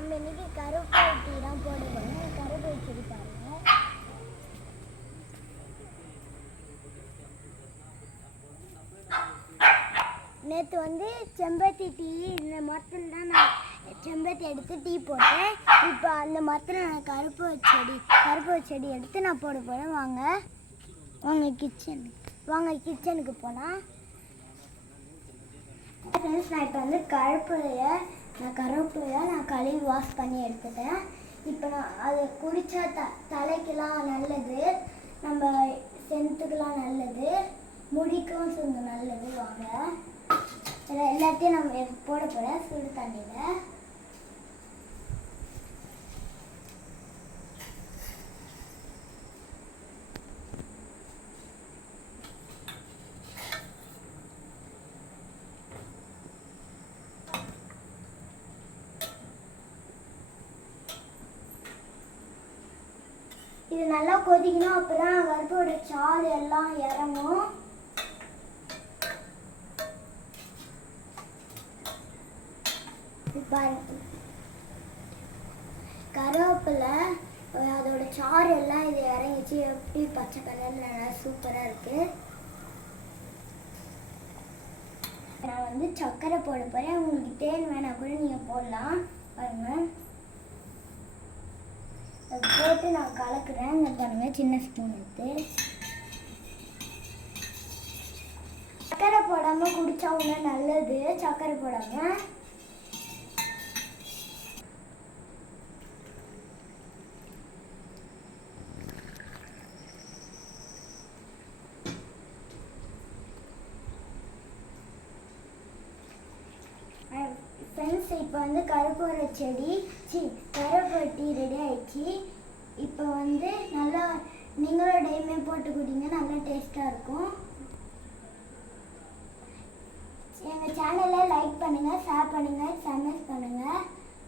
நம்ம இன்னைக்கு கருப்பு டீ தான் போட போகிறோம் கருப்பு செடி பாருங்க. நேற்று வந்து செம்பருத்தி டீ இந்த மரத்தில் தான் நான் செம்பருத்தி எடுத்து டீ போட்டேன். இப்போ அந்த மரத்தில் நான் கருப்பு செடி கருப்பு செடி எடுத்து நான் போட போகிறேன் வாங்க. வாங்க கிச்சன் வாங்க கிச்சனுக்கு போனால் ஃப்ரெண்ட்ஸ் நான் இப்போ வந்து கருப்புலைய நான் கருவேப்பிலையை நான் கழுவி வாஷ் பண்ணி எடுத்துட்டேன். இப்போ நான் அது குடித்தா த தலைக்கெலாம் நல்லது. நம்ம சென்த்துக்கெல்லாம் நல்லது. முடிக்கும் கொஞ்சம் நல்லது வாங்க. இதில் எல்லாத்தையும் நம்ம போட போகிறேன் சுடு தண்ணியில். இது நல்லா கொதிக்கணும். அப்புறம் கருப்போட சாறு எல்லாம் இறங்கும். பாருங்க. கருவேப்பிலை அதோட சாறு எல்லாம் இது இறங்கிச்சு. எப்படி பச்சை கலர்ல நல்லா சூப்பராக இருக்கு. நான் வந்து சர்க்கரை போட போகிறேன் உங்களுக்கு தேன் வேணா கூட நீங்கள் போடலாம். பாருங்கள் அது போட்டு நான் கலக்குறேன். இந்த பாருங்க சின்ன ஸ்பூன் எடுத்து. சர்க்கரை போடாமல் குடித்தா இன்னும் நல்லது. சர்க்கரை போடாமல் ஃப்ரெண்ட்ஸ் இப்போ வந்து கருப்பூர செடி சி கருப்பட்டி ரெடி ஆயிடுச்சு. இப்போ வந்து நல்லா நீங்களும் டைமே போட்டு குடிங்க நல்லா டேஸ்ட்டாக இருக்கும். எங்கள் சேனலை லைக் பண்ணுங்கள் ஷேர் பண்ணுங்கள் சப்ஸ்கிரைப் பண்ணுங்கள்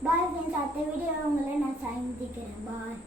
பாய் ஃப்ரெண்ட்ஸ் அடுத்த வீடியோ உங்களை நான் சந்திக்கிறேன். பாய்